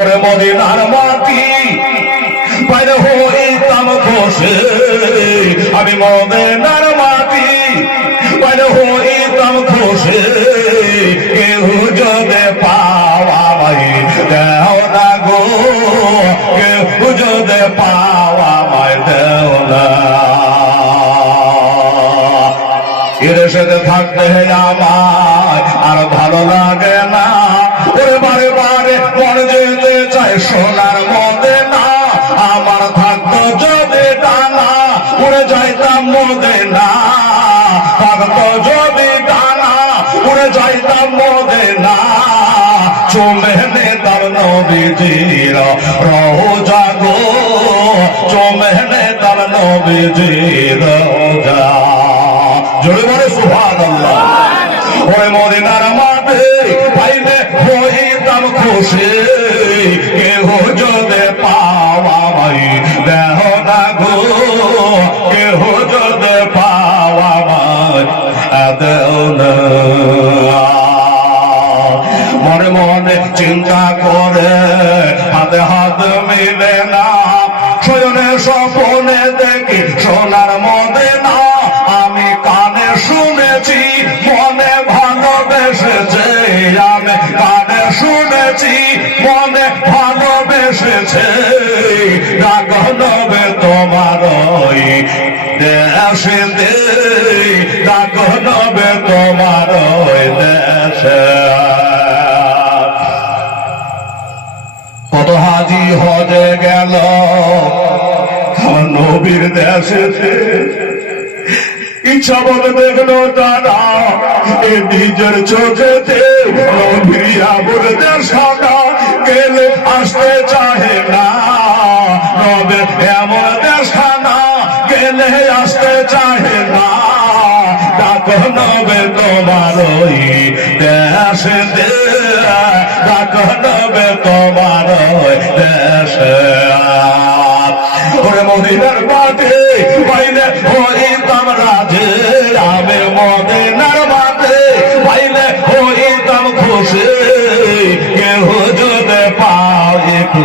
ওরে মদিনার মাটি বাইরে হইতাম খুশি, আমি মদিনার মাটি বাইরে হইতাম খুশি। কেউ যদি পাওয়া ভাই দেও না গো, কেউ যদি পাওয়া ভাই দেও না। এর সাথে থাকতে আমার আর ভালো লাগে না, ওরে বারে বারে মন যেতে চাই সোনার মদিনা। আমার থাকতো যদি ডানা উড়ে যাইতাম মদিনা, থাকতো যদি ডানা উড়ে যাইতাম মদিনা। চলে নিতাম নবীজির রওজা গো, চলে নিতাম নবীজির রওজা। জোরে বলে সুবহানাল্লাহ। ওরে মদিনার মাঠে পাইলে হইতাম খুশি, কেহ যদি পাওয়া ভাই দেহ না গো, কেহ যদি পাওয়া ভাই দেও না। মনে মনে চিন্তা করে হাতে হাত মিলে না, শয়নে স্বপনে দেখি সোনার মদিনা। আমি কানে শুনেছি মনে ভালোবেসেছে, আমি কানে শুনেছি মনে ভালোবেসেছে। ডাক নবে তোমার দেশে দে, ডাক নবে তোমার দেশে। কত হাজি হজে গেল নবীর দেশেতে, ইচ্ছা বলে দেখলো তারা এ নিজের চোখেতে। নবীর আমর দেশটা গেলে আসতে চাহে না, নবীর এমন দেশখানা গেলে আসতে চাহে না। ডাক নবে তোমার ওই দেশে দে, ডাক নবে তোমার ওই দেশে। ওরে মদিনার মাঠে পাইলে হইতাম রাজে, আমি মদিনার মাঠে পাইলে হইতাম খুশি। কেহ যদি পাও একটু